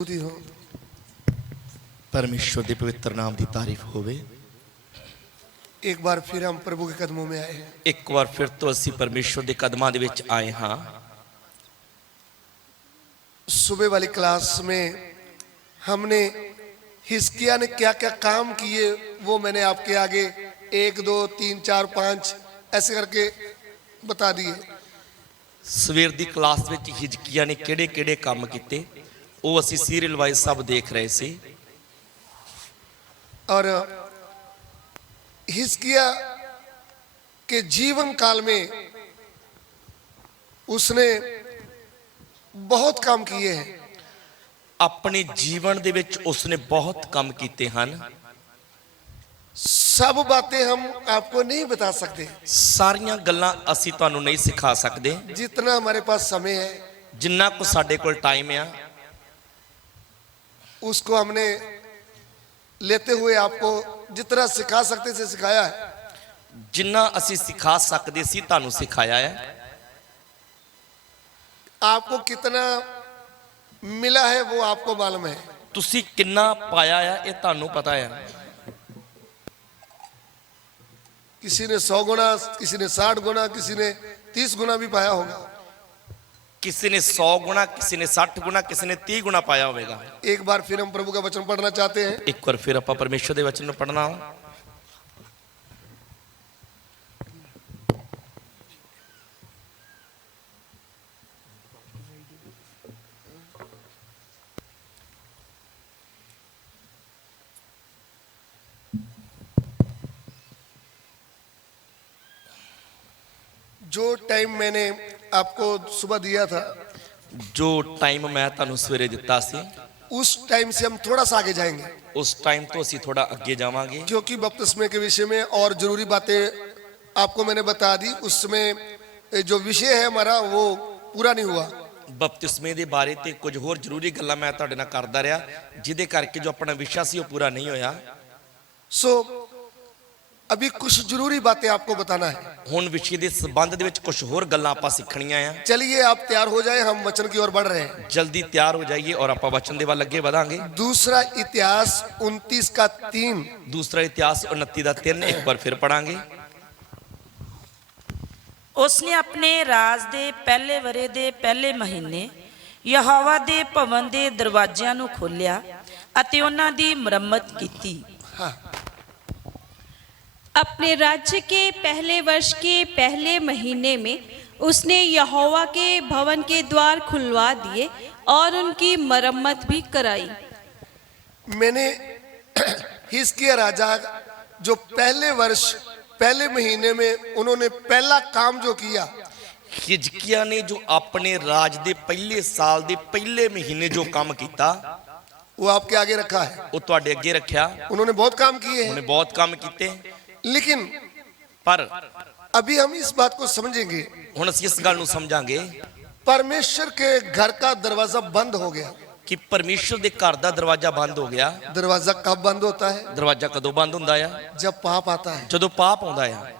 हो। परमेश्वर के पवित्र नाम की तारीफ होवे। एक बार फिर हम प्रभु के कदमों में आए हैं। एक बार फिर तो असी परमेश्वर के कदमां दे विच आए हाँ। सुबह वाली क्लास में हमने हिजकिय्याह ने क्या क्या काम किए वो मैंने आपके आगे 1 2 3 4 5 ऐसे करके बता दिए। सवेर की क्लास में हिजकिय्याह ने किहड़े किहड़े काम किए वो असी सीरियल वाइज सब देख रहे सी। और हिजकिय्याह के जीवन काल में उसने बहुत काम किए हैं। अपने जीवन दे विच उसने बहुत काम किए हैं। सब बातें हम आपको नहीं बता सकते, सारियां गल्लां असी तुहानूं नहीं सिखा सकते। जितना हमारे पास समय है जिन्ना को साडे कोल टाइम आ उसको हमने लेते हुए आपको जितना सिखा सकते थे सिखाया है। जिन्ना असी सिखा सकते सी तुहानूं सिखाया है। आपको कितना मिला है वो आपको मालूम है। तुसी किन्ना पाया है ये तुहानूं पता है। किसी ने 100 गुना, किसी ने 60 गुना, किसी ने 30 गुना भी पाया होगा। किसी ने 100 गुना, किसी ने 60 गुना, किसी ने 30 गुना पाया होगा। एक बार फिर हम प्रभु का वचन पढ़ना चाहते हैं। एक बार फिर आप परमेश्वर के वचन पढ़ना हो। जो टाइम मैंने आपको सुबह दिया था, जो टाइम मैं तुहानूं सवेरे दिता सी उस टाइम से हम थोड़ा सा आगे जाएंगे, उस टाइम तो असी थोड़ा अगे जावांगे। क्योंकि बपतिस्मे के विषय में और जरूरी बातें आपको मैंने बता दी। उसमें जो विषय है हमारा वो पूरा नहीं हुआ। बपतिस्मे के बारे ते कुछ होर जरूरी गल्लां मैं तुहाडे नाल करदा रहा, जिहदे करके जो अपना विषय सी वो पूरा नहीं होया। सो अभी कुछ जरूरी बातें आपको बताना है। हुण विषय के संबंध दे विच कुछ होर गल्लां आपां सीखणियां आ। चलिए आप तैयार हो जाए, हम वचन की ओर बढ़ रहे हैं। जल्दी तैयार हो जाइए और आपां वचन दे वाल अगे वधांगे। दूसरा इतिहास 29 का 3। दूसरा इतिहास 29 का 3 एक बार फिर पढ़ांगे। उसने अपने राज दे पहले वरे दे पहले महीने यहोवा दे भवन दे दरवाजिਆਂ ਨੂੰ खोलिया ਅਤੇ ਉਹਨਾਂ ਦੀ ਮੁਰੰਮਤ ਕੀਤੀ। अपने राज्य के पहले वर्ष के पहले महीने में उसने यहोवा के भवन के द्वार खुलवा दिए और उनकी मरम्मत भी कराई। मैंने हिजकिय्याह राजा जो पहले वर्ष पहले महीने में उन्होंने पहला काम जो किया, हिजकिय्याह ने जो अपने राज दे पहले साल दे पहले महीने जो काम किया वो आपके आगे रखा है। वो तुहाडे अगे रखा। उन्होंने बहुत काम किए हैं, उन्हें बहुत काम किए, लेकिन पर अभी हम इस बात को समझेंगे। हुण असीं इस गल नूं समझांगे परमेश्वर के घर का दरवाजा बंद हो गया। कि परमेश्वर के घर का दरवाजा बंद हो गया। दरवाजा कब बंद होता है? दरवाजा कदों बंद हुंदा है? जब पाप आता है। जदों पाप आउंदा है।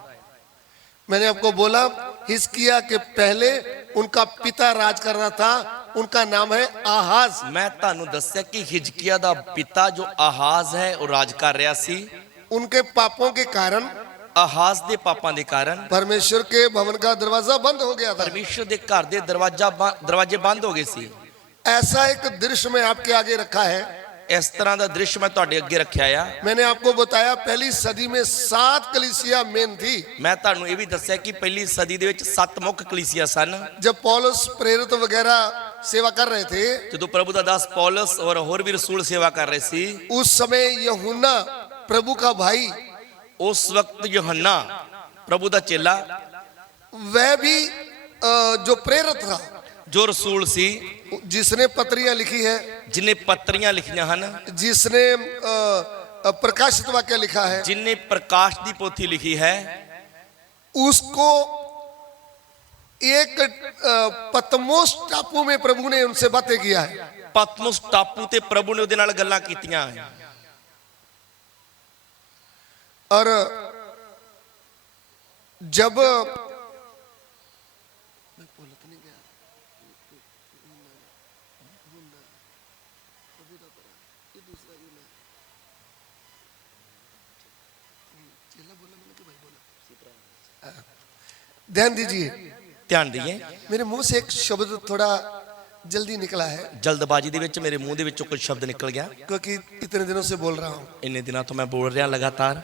मैंने आपको बोला हिजकिय्याह के पहले उनका पिता राज कर रहा था, उनका नाम है आहाज। मैं तुहानूं दस्सिया कि हिजकिय्याह दा पिता जो आहाज है वो राज कर रहा सी। उनके पापों के कारण, आहाज दे पापां दे कारण परमेश्वर के भवन का दरवाजा बंद हो गया था। परमेश्वर दे घर दे दरवाजे बंद हो गए सी। ऐसा एक दृश्य में आपके आगे रखा है। इस तरह का दृश्य मैं तुहाडे अगे रखा है। मैंने आपको बताया पहली सदी में 7 कलीसिया मेन थी। मैं तुहानूं ये भी दस्सिया कि पहली सदी दे विच 7 मुख कलीसिया सन। जब पौलुस प्रेरित वगैरह सेवा कर रहे थे, जदों प्रभु दा दास पौलुस और होर भी रसूल सेवा कर रहे सी, उस समय यूहन्ना प्रभु का भाई, उस वक्त यूहन्ना प्रभु दा चेला, वह भी जो प्रेरित था, जो रसूल सी, जिसने पत्रियां लिखी है, जिन्हें पत्रियां लिखियां हन, जिसने प्रकाशित वाक्य लिखा है, जिन्हें प्रकाश दी पोथी लिखी है, उसको एक पतमोस टापू में प्रभु ने उनसे बातें किया है। पतमोस टापू ते प्रभु ने उहदे नाल गल्लां कीतियां। और जब ध्यान दीजिए, ਧਿਆਨ ਦਈਏ। मेरे मुंह से एक शब्द थोड़ा जल्दी निकला है ਜਲਦਬਾਜ਼ੀ ਦੇ ਵਿੱਚ ਮੇਰੇ ਮੂੰਹ ਦੇ ਵਿੱਚੋਂ ਕੁਝ ਸ਼ਬਦ ਨਿਕਲ ਗਿਆ। क्योंकि इतने दिनों से बोल रहा हूं। ਇੰਨੇ ਦਿਨਾਂ ਤੋਂ ਮੈਂ ਬੋਲ ਰਿਹਾ ਲਗਾਤਾਰ।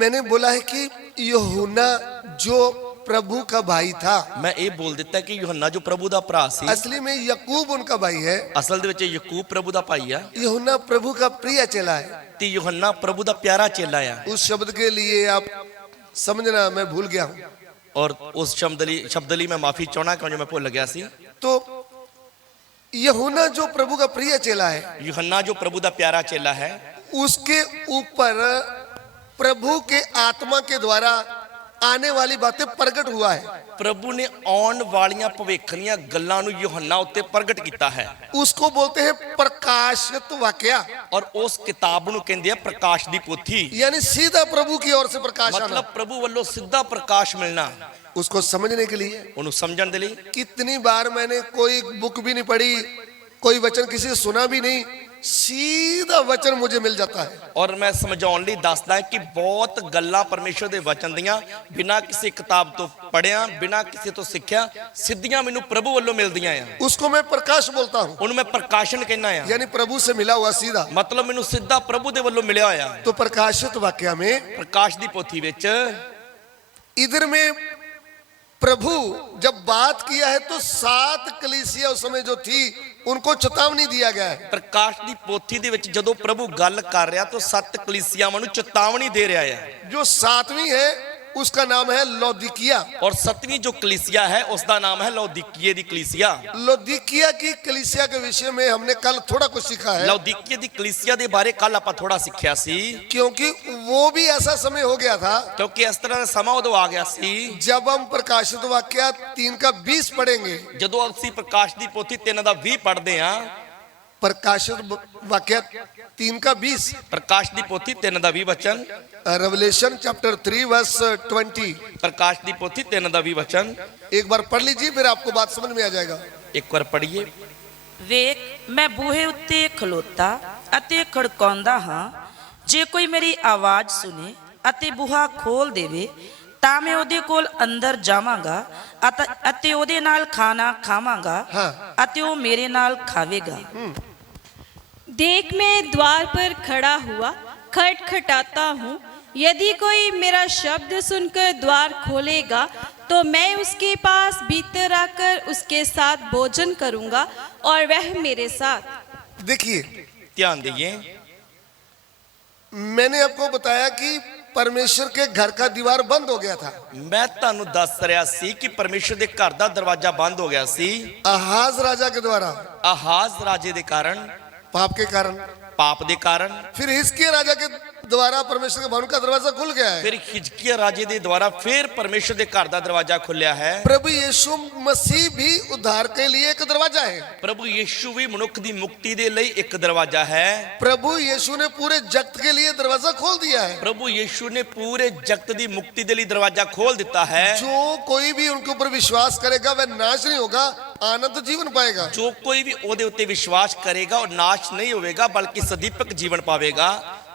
मैंने बोला है कि यूहन्ना जो प्रभु का भाई था, ਮੈਂ ਇਹ ਬੋਲ ਦਿੱਤਾ ਕਿ ਯੂਹੰਨਾ ਜੋ ਪ੍ਰਭੂ ਦਾ ਭਰਾ ਸੀ, असली में याकूब उनका भाई है। ਅਸਲ ਦੇ ਵਿੱਚ ਯਾਕੂਬ ਪ੍ਰਭੂ ਦਾ ਭਾਈ ਆ यूहन्ना प्रभु का प्रिय चेला है। ਤੇ ਯੂਹੰਨਾ ਪ੍ਰਭੂ ਦਾ ਪਿਆਰਾ ਚੇਲਾ ਆ। उस शब्द के लिए आप समझना मैं भूल गया हूं। ਔਰ ਉਸ ਸ਼ਬਦ ਲਈ ਮੈਂ ਮਾਫੀ ਚਾਹਣਾ ਕਿਉਂ ਮੈਂ ਭੁੱਲ ਗਿਆ ਸੀ। तो यूहन्ना जो प्रभु का प्रिय चेला है, ਯੂਹੰਨਾ ਜੋ ਪ੍ਰਭੂ ਦਾ ਪਿਆਰਾ ਚੇਲਾ ਹੈ, उसके ऊपर प्रभु के आत्मा के द्वारा आने वाली बातें प्रकट हुआ है। ਪ੍ਰਭੂ ਨੇ ਆਉਣ ਵਾਲੀਆਂ ਭਵਿੱਖ ਦੀਆਂ ਗੱਲਾਂ ਨੂੰ ਯੂਹੰਨਾ ਉੱਤੇ ਪ੍ਰਗਟ ਕੀਤਾ ਹੈ। उसको बोलते हैं प्रकाशित वाक्य, ਔਰ ਉਸ ਕਿਤਾਬ ਨੂੰ ਕਹਿੰਦੇ ਆ ਪ੍ਰਕਾਸ਼ ਦੀ ਪੋਥੀ। यानी सीधा प्रभु की ओर से प्रकाश आना। ਮਤਲਬ ਪ੍ਰਭੂ ਵੱਲੋਂ ਸਿੱਧਾ ਪ੍ਰਕਾਸ਼ ਮਿਲਣਾ। उसको समझने के लिए ਉਹਨੂੰ ਸਮਝਣ ਦੇ ਲਈ कितनी बार मैंने कोई बुक भी नहीं पढ़ी, कोई वचन किसी से सुना भी नहीं, सीधा वचन मुझे मिल जाता है। ਔਰ ਮੈਂ ਸਮਝਾਉਣ ਲਈ ਦੱਸਦਾ ਕਿ ਬਹੁਤ ਗੱਲਾਂ ਪਰਮੇਸ਼ਰ ਦੇ ਵਚਨ ਦੀਆਂ ਬਿਨਾਂ ਕਿਸੇ ਕਿਤਾਬ ਤੋਂ ਪੜ੍ਹਿਆ, ਬਿਨਾਂ ਕਿਸੇ ਤੋਂ ਸਿੱਖਿਆ, ਸਿੱਧੀਆਂ ਮੈਨੂੰ ਪ੍ਰਭੂ ਵੱਲੋਂ ਮਿਲਦੀਆਂ ਆ। उसको मैं प्रकाश बोलता हूँ, ਉਹਨੂੰ ਮੈਂ ਪ੍ਰਕਾਸ਼ਨ ਕਹਿੰਦਾ ਆ। यानी प्रभु से मिला हुआ सीधा। ਮਤਲਬ ਮੈਨੂੰ ਸਿੱਧਾ ਪ੍ਰਭੂ ਦੇ ਵੱਲੋਂ ਮਿਲਿਆ ਹੋਇਆ। तो प्रकाशित वाक्य में, ਪ੍ਰਕਾਸ਼ ਦੀ ਪੋਥੀ ਵਿੱਚ इधर में प्रभु जब बात किया है तो 7 कलीसिया उस समय जो थी उनको चेतावनी दिया गया है। ਪ੍ਰਕਾਸ਼ ਦੀ ਪੋਥੀ ਦੇ ਵਿੱਚ ਜਦੋਂ ਪ੍ਰਭੂ ਗੱਲ ਕਰ ਰਿਹਾ ਤਾਂ 7 ਕਲੀਸਿਆਵਾਂ ਨੂੰ ਚੇਤਾਵਨੀ ਦੇ ਰਿਹਾ ਹੈ। जो 7वीं है उसका नाम है लौदीकिया। ਔਰ 7ਵੀਂ ਜੋ ਕਲੀਸਿया है उसका नाम है लौदीकिये दी कलीसिया। लौदीकिया की कलीसिया के विषय में हमने कल थोड़ा कुछ सीखा है, लौदीकिये दी कलीसिया ਦੇ ਬਾਰੇ ਕੱਲ ਆਪਾਂ ਥੋੜਾ ਸਿੱਖਿਆ ਸੀ। क्योंकि वो भी ऐसा समय हो गया था ਕਿਉਂਕਿ ਇਸ ਤਰ੍ਹਾਂ ਦਾ ਸਮਾਂ ਉਦੋਂ ਆ ਗਿਆ ਸੀ जब हम प्रकाशित वाक्य 3 का 20 पढ़ेंगे। ਜਦੋਂ ਅਸੀਂ ਪ੍ਰਕਾਸ਼ ਦੀ ਪੋਥੀ 3 ਦਾ 20 ਪੜ੍ਹਦੇ ਹਾਂ। प्रकाशित वाक्य 3 का 20, ਪ੍ਰਕਾਸ਼ ਦੀ ਪੋਥੀ 3 ਦਾ 20 ਵਚਨ, रेवलेशन चैप्टर 3 वर्स 20। ਪ੍ਰਕਾਸ਼ ਦੀ ਪੋਥੀ 3 ਦਾ 20 ਵਚਨ एक बार पढ़ लीजिए, फिर आपको बात समझ में आ जाएगा। ਇੱਕ ਵਾਰ ਪੜ੍ਹੀਏ। ਵੇਖ ਮੈਂ ਬੂਹੇ ਉੱਤੇ ਖਲੋਤਾ ਅਤੇ ਖੜਕਾਉਂਦਾ ਹਾਂ, ਜੇ ਕੋਈ ਮੇਰੀ ਆਵਾਜ਼ ਸੁਣੇ ਅਤੇ ਬੂਹਾ ਖੋਲ ਦੇਵੇ ਤਾਂ ਮੈਂ ਉਹਦੇ ਕੋਲ ਅੰਦਰ ਜਾਵਾਂਗਾ ਅਤੇ ਉਹਦੇ ਨਾਲ ਖਾਣਾ ਖਾਵਾਂਗਾ ਅਤੇ ਉਹ ਮੇਰੇ ਨਾਲ ਖਾਵੇਗਾ। देख मैं द्वार पर खड़ा हुआ खटखटाता हूँ, यदि कोई मेरा शब्द सुनकर द्वार खोलेगा तो मैं उसके पास भीतर आकर उसके साथ भोजन करूंगा और वह मेरे साथ। देखिए, ਧਿਆਨ ਦਈਏ। मैंने आपको बताया कि परमेश्वर के घर का दीवार बंद हो गया था। ਮੈਂ ਤੁਹਾਨੂੰ ਦੱਸ ਰਿਹਾ ਸੀ ਕਿ ਪਰਮੇਸ਼ਰ ਦੇ ਘਰ ਦਾ ਦਰਵਾਜ਼ਾ ਬੰਦ ਹੋ ਗਿਆ ਸੀ आहाज राजा के द्वारा, ਆਹਾਜ਼ ਰਾਜੇ ਦੇ ਕਾਰਨ, पाप के कारण। ਪਾਪ ਦੇ ਕਾਰਨ। फिर हिजकिय्याह राजा के द्वारा परमेश्वर के भवन का दरवाजा खुल गया है। ਫਿਰ ਹਿਜਕੀਆ ਰਾਜੇ ਦੇ ਦੁਆਰਾ ਫਿਰ ਪਰਮੇਸ਼ਰ ਦੇ ਘਰ ਦਾ ਦਰਵਾਜ਼ਾ ਖੁੱਲਿਆ ਹੈ। प्रभु यीशु मसीह भी उद्धार के लिए एक दरवाजा है। ਪ੍ਰਭੂ ਯੀਸ਼ੂ ਵੀ ਮਨੁੱਖ ਦੀ ਮੁਕਤੀ ਦੇ ਲਈ ਇੱਕ ਦਰਵਾਜ਼ਾ ਹੈ। प्रभु यीशु ने पूरे जगत के लिए दरवाजा खोल दिया है। ਪ੍ਰਭੂ ਯੀਸ਼ੂ ਨੇ ਪੂਰੇ ਜਗਤ ਦੀ ਮੁਕਤੀ ਦੇ ਲਈ ਦਰਵਾਜ਼ਾ ਖੋਲ ਦਿੱਤਾ ਹੈ। जो कोई भी उनके ऊपर विश्वास करेगा वह नाश नहीं होगा, आनंद जीवन पाएगा। ਜੋ ਕੋਈ ਵੀ ਉਹਦੇ ਉੱਤੇ ਵਿਸ਼ਵਾਸ ਕਰੇਗਾ ਉਹ ਨਾਸ਼ ਨਹੀਂ ਹੋਵੇਗਾ ਬਲਕਿ ਸਦੀਪਕ ਜੀਵਨ ਪਾਵੇਗਾ।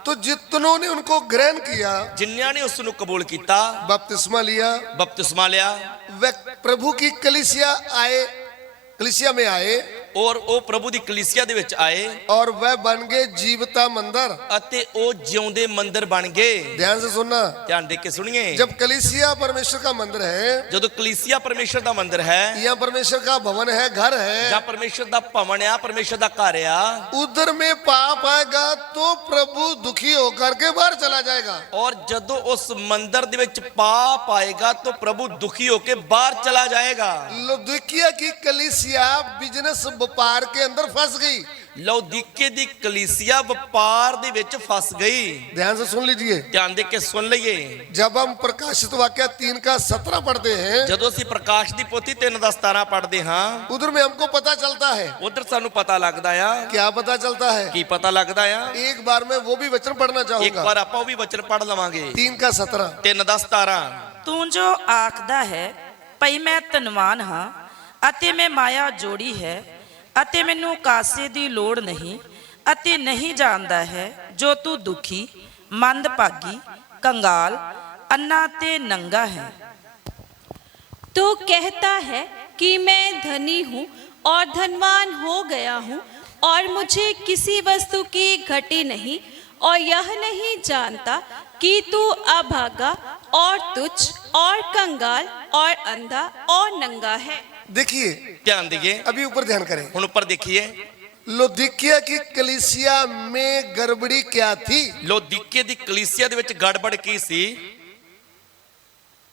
तो जितनों ने उनको ग्रहण किया, ਜਿਨ੍ਹਾਂ ਨੇ ਉਸ ਨੂੰ ਕਬੂਲ ਕੀਤਾ, बपतिस्मा लिया, ਬਪਤਿਸਮਾ ਲਿਆ, वह प्रभु की कलीसिया में आए ਔਰ ਉਹ ਪ੍ਰਭੂ ਦੀ ਕਲੀਸਿਆ ਦੇ ਵਿੱਚ ਆਏ और वह बन गए जीवता मंदिर। ਅਤੇ ਉਹ ਜਿਉਂਦੇ ਮੰਦਿਰ ਬਣ ਗਏ। ध्यान से सुनना, ਧਿਆਨ ਦੇ ਕੇ ਸੁਣੀਏ। जब कलीसिया परमेश्वर का मंदिर है, ਜਦੋਂ ਕਲੀਸਿਆ ਪਰਮੇਸ਼ਰ ਦਾ ਮੰਦਿਰ ਹੈ यहाँ परमेश्वर का भवन है, घर है, ਜਾਂ ਪਰਮੇਸ਼ਰ ਦਾ ਭਵਨ ਆ, ਪਰਮੇਸ਼ਰ ਦਾ ਘਰ ਆ, उधर में पाप आएगा तो प्रभु दुखी होकर के बाहर चला जाएगा। ਔਰ ਜਦੋਂ ਉਸ ਮੰਦਿਰ ਦੇ ਵਿੱਚ ਪਾਪ ਆਏਗਾ ਤਾਂ ਪ੍ਰਭੂ ਦੁਖੀ ਹੋ ਕੇ ਬਾਹਰ ਚਲਾ ਜਾਏਗਾ। लौदीकिया की कलीसिया बिजनेस व्यापार के अंदर फंस गई। ਲੌਦੀਕੇ ਦੀ ਕਲੀਸਿया ਵਪਾਰ ਦੇ ਵਿੱਚ ਫਸ ਗਈ। ध्यान से सुन लीजिए, ਧਿਆਨ ਦੇ ਕੇ ਸੁਣ ਲਈਏ। जब हम प्रकाशित वाक्य 3 का 17 पढ़ते हैं, ਜਦੋਂ ਅਸੀਂ ਪ੍ਰਕਾਸ਼ ਦੀ ਪੋਥੀ 3 ਦਾ 17 ਪੜ੍ਹਦੇ ਹਾਂ उधर में हमको पता चलता है। ਉਧਰ ਸਾਨੂੰ ਪਤਾ ਲੱਗਦਾ ਆ। क्या पता चलता है? ਕੀ ਪਤਾ ਲੱਗਦਾ ਆ? एक बार मैं वो भी वचन पढ़ना ਇੱਕ चाहूंगा। ਵਾਰ ਆਪਾਂ ਉਹ ਵੀ ਵਚਨ ਪੜ੍ਹ ਲਵਾਂਗੇ। 3 का 17। 3 ਦਾ 17। ਤੂੰ ਜੋ ਆਖਦਾ ਹੈ ਭਈ ਮੈਂ ਧਨਵਾਨ ਹਾਂ ਅਤੇ ਮੈਂ ਮਾਇਆ ਜੋੜੀ ਹੈ ਅਤੇ ਮੈਨੂੰ ਕਾਸੇ ਦੀ ਲੋੜ ਨਹੀਂ ਅਤੇ ਨਹੀਂ ਜਾਣਦਾ ਹੈ ਜੋ ਤੂੰ ਦੁਖੀ ਮੰਦਭਾਗੀ ਕੰਗਾਲ ਅੰਨਾ ਤੇ ਨੰਗਾ ਹੈ। तो कहता है कि मैं धनी हूँ और धनवान हो गया हूँ और मुझे किसी वस्तु की घटी नहीं, और यह नहीं जानता कि तू अभागा और तुच्छ और कंगाल और अंधा और नंगा है। देखिए, ਧਿਆਨ ਦਈਏ, अभी ऊपर ध्यान करें। ਹੁਣ ਉੱਪਰ ਦੇਖੀਏ। लौदीकिया की कलीसिया में गड़बड़ी क्या थी? ਲੌਦੀਕੇ ਦੀ ਕਲੀਸਿया ਦੇ ਵਿੱਚ ਗੜਬੜ ਕੀ ਸੀ?